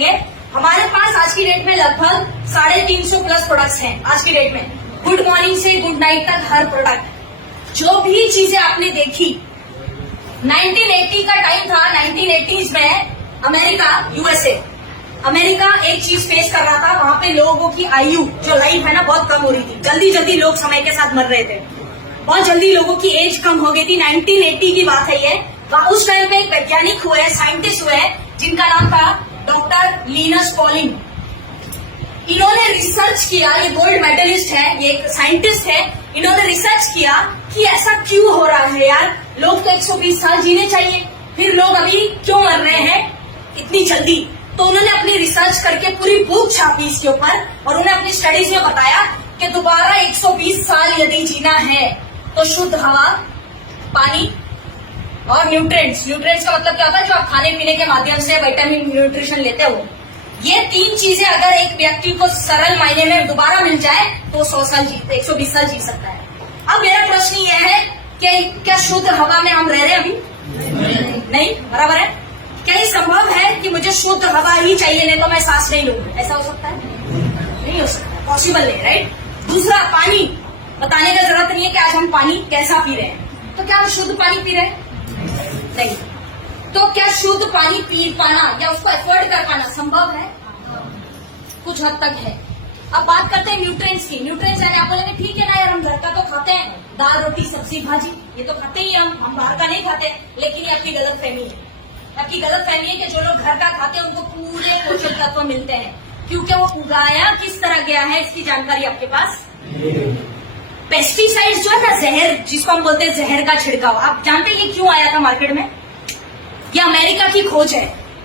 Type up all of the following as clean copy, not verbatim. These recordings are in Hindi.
हमारे पास आज की डेट में लगभग 350 प्लस प्रोडक्ट्स हैं। आज की डेट में गुड मॉर्निंग से गुड नाइट तक हर प्रोडक्ट, जो भी चीजें आपने देखी, 1980 का टाइम था। 1980s में अमेरिका, यूएसए, अमेरिका एक चीज फेस कर रहा था। वहां पे लोगों की आयु, जो लाइफ है ना, बहुत कम हो रही थी। जल्दी जल्दी लोग समय के साथ मर रहे थे, बहुत जल्दी लोगों की एज कम हो गई थी। 1980 की बात है ये। उस टाइम पे एक वैज्ञानिक हुए, साइंटिस्ट हुए, जिनका नाम था डॉक्टर लिनस पॉलिंग। इन्होंने रिसर्च किया, ये गोल्ड मेडलिस्ट है, ये एक साइंटिस्ट है। इन्होंने रिसर्च किया कि ऐसा क्यों हो रहा है यार, लोग तो 120 साल जीने चाहिए, फिर लोग अभी क्यों मर रहे हैं इतनी जल्दी। तो उन्होंने अपनी रिसर्च करके पूरी बुक छापी इसके ऊपर, और उन्होंने अपनी स्टडीज में बताया कि दोबारा 120 साल यदि जीना है तो शुद्ध हवा, पानी और न्यूट्रिएंट्स का मतलब क्या होता है, जो आप खाने पीने के माध्यम से विटामिन न्यूट्रिशन लेते हो, ये 3 चीजें अगर एक व्यक्ति को सरल मायने में दोबारा मिल जाए तो 120 साल जी सकता है। अब मेरा प्रश्न यह है कि क्या शुद्ध हवा में हम रह रहे हैं अभी? नहीं, बराबर है। क्या ये संभव है कि मुझे शुद्ध हवा ही चाहिए, नहीं तो मैं सांस नहीं लूंगा? ऐसा हो सकता है? नहीं हो सकता, पॉसिबल नहीं, राइट। दूसरा, पानी, बताने का जरूरत नहीं है कि आज हम पानी कैसा पी रहे हैं। तो क्या हम शुद्ध पानी पी रहे हैं? नहीं। तो क्या शुद्ध पानी पी पाना या उसको एफोर्ड कर पाना संभव है? कुछ हद तक है। अब बात करते हैं न्यूट्रिएंट्स की। न्यूट्रिएंट्स यानी आप बोलेंगे ठीक है ना यार, हम घर का तो खाते हैं, दाल रोटी सब्जी भाजी, ये तो खाते ही हम बाहर का नहीं खाते। लेकिन ये आपकी गलत फहमी है। आपकी गलत फहमी है कि जो लोग घर का खाते हैं उनको पूरे पोषक तत्व मिलते हैं, क्योंकि वो उगाया किस तरह गया है इसकी जानकारी आपके पास। पेस्टिसाइड्स जो है ना, जहर, जिसको हम बोलते हैं जहर का छिड़काव, आप जानते हैं ये क्यों आया था मार्केट में? ये अमेरिका की खोज है।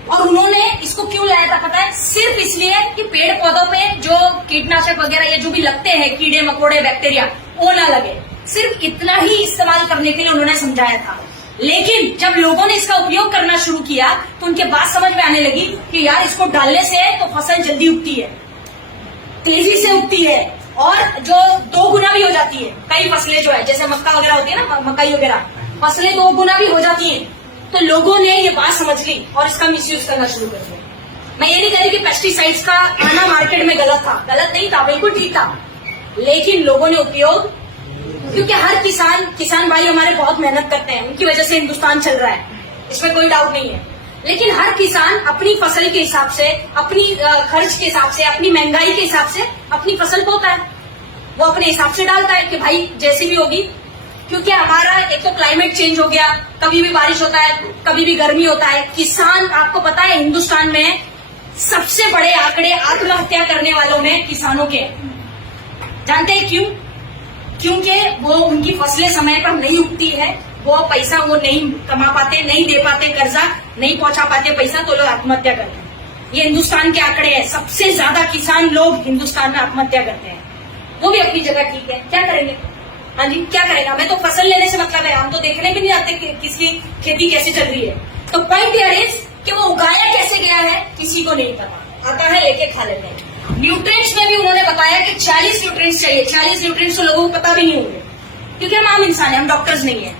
और उन्होंने इसको क्यों लाया था पता है? सिर्फ इसलिए कि पेड़ पौधों पे जो कीटनाशक वगैरह ये जो भी लगते हैं, कीड़े मकोड़े बैक्टीरिया, वो ना लगे। सिर्फ इतना ही इस्तेमाल करने के लिए उन्होंने समझाया था। लेकिन जब लोगों ने इसका उपयोग करना शुरू किया तो उनके बात समझ में आने लगी कि यार इसको डालने से तो फसल जल्दी उगती है, तेजी से उगती है, और जो 2 गुना भी हो जाती है। कई फसलें जो है, जैसे मक्का वगैरह होती है ना, मकई वगैरह, फसलें 2 गुना भी हो जाती है। तो लोगों ने ये बात समझ ली और इसका मिसयूज करना शुरू कर दिया। मैं ये नहीं कह रही कि पेस्टिसाइड्स का आना मार्केट में गलत था, गलत नहीं था, बिल्कुल ठीक था। लेकिन लोगों ने उपयोग, क्योंकि हर किसान भाई हमारे बहुत मेहनत करते हैं, उनकी वजह से हिंदुस्तान चल रहा है, इसमें कोई डाउट नहीं है। लेकिन हर किसान अपनी फसल के हिसाब से, अपनी खर्च के हिसाब से, अपनी महंगाई के हिसाब से अपनी फसल बोता है। वो अपने हिसाब से डालता है कि भाई जैसी भी होगी, क्योंकि हमारा एक तो क्लाइमेट चेंज हो गया, कभी भी बारिश होता है, कभी भी गर्मी होता है। किसान, आपको पता है हिंदुस्तान में सबसे बड़े आंकड़े आत्महत्या करने वालों में किसानों के, जानते हैं क्यों? क्योंकि वो उनकी फसलें समय पर नहीं उगती है, वो पैसा वो नहीं कमा पाते, नहीं दे पाते, कर्जा नहीं पहुंचा पाते पैसा, तो लोग आत्महत्या करते हैं। ये हिंदुस्तान के आंकड़े हैं, सबसे ज्यादा किसान लोग हिंदुस्तान में आत्महत्या करते हैं। वो भी अपनी जगह ठीक है, क्या करेंगे? हाँ जी, क्या करेगा? हमें तो फसल लेने से मतलब है, हम तो देखने भी नहीं आते कि किसकी खेती कैसे चल रही है। तो पॉइंट हियर इज कि वो उगाया कैसे गया है किसी को नहीं पता, आता है लेके खा लेते हैं। न्यूट्रिएंट्स में भी उन्होंने बताया कि 40 न्यूट्रिएंट्स चाहिए। 40 न्यूट्रिएंट्स तो लोगों को पता भी नहीं होंगे, क्योंकि हम आम इंसान है, हम डॉक्टर्स नहीं है।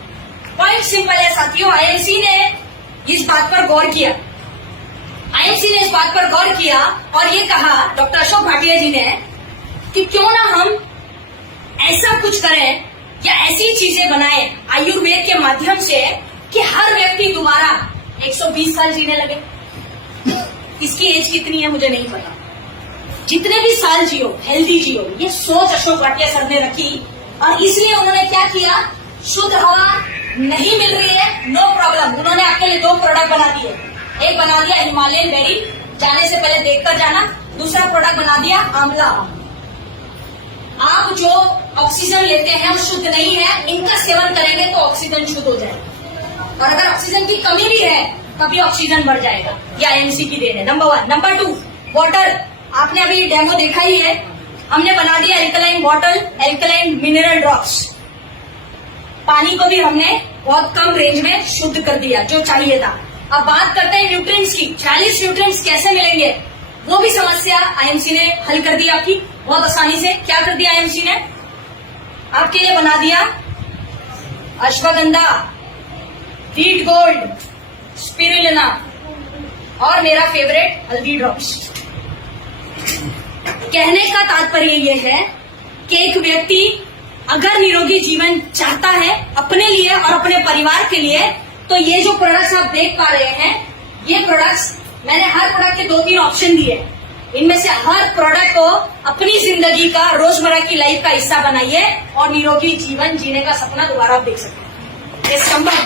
पॉइंट सिंपल है साथियों, आईएमसी ने इस बात पर गौर किया। आईएमसी ने इस बात पर गौर किया और ये कहा, डॉक्टर अशोक भाटिया जी ने, कि क्यों ना हम ऐसा कुछ करें या ऐसी चीजें बनाएं आयुर्वेद के माध्यम से कि हर व्यक्ति दोबारा 120 साल जीने लगे। इसकी एज कितनी है मुझे नहीं पता, जितने भी साल जियो, हेल्दी जियो, ये सोच अशोक भाटिया सर ने रखी। और इसलिए उन्होंने क्या किया, शुद्ध हवा नहीं मिल रही है, नो प्रॉब्लम, उन्होंने आपके लिए 2 प्रोडक्ट बना दिए। एक बना दिया हिमालयन बेरी, जाने से पहले देखकर जाना। दूसरा प्रोडक्ट बना दिया आंवला। आप जो ऑक्सीजन लेते हैं वो शुद्ध नहीं है, इनका सेवन करेंगे तो ऑक्सीजन शुद्ध हो जाएगा। और अगर ऑक्सीजन की कमी भी है तभी ऑक्सीजन बढ़ जाएगा। ये आईएमसी की देन है, नंबर 1। Number 2, water. आपने अभी डेमो देखा ही है, हमने बना दिया alkaline bottle, alkaline mineral drops. पानी को भी हमने बहुत कम रेंज में शुद्ध कर दिया, जो चाहिए था। अब बात करते हैं न्यूट्रिएंट्स की। 40 न्यूट्रिएंट्स कैसे मिलेंगे, वो भी समस्या आईएमसी ने हल कर दी आपकी बहुत आसानी से। क्या कर दिया आईएमसी ने? आपके लिए बना दिया अश्वगंधा, वीट गोल्ड, स्पिरुलिना, और मेरा फेवरेट हल्दी ड्रॉप्स। कहने का तात्पर्य यह है कि एक व्यक्ति अगर निरोगी जीवन चाहता है अपने लिए और अपने परिवार के लिए, तो ये जो प्रोडक्ट्स आप देख पा रहे हैं, ये प्रोडक्ट्स मैंने हर प्रोडक्ट के 2-3 ऑप्शन दिए। इनमें से हर प्रोडक्ट को अपनी जिंदगी का, रोजमर्रा की लाइफ का हिस्सा बनाइए और निरोगी जीवन जीने का सपना दोबारा आप देख सकते हैं। ये संभव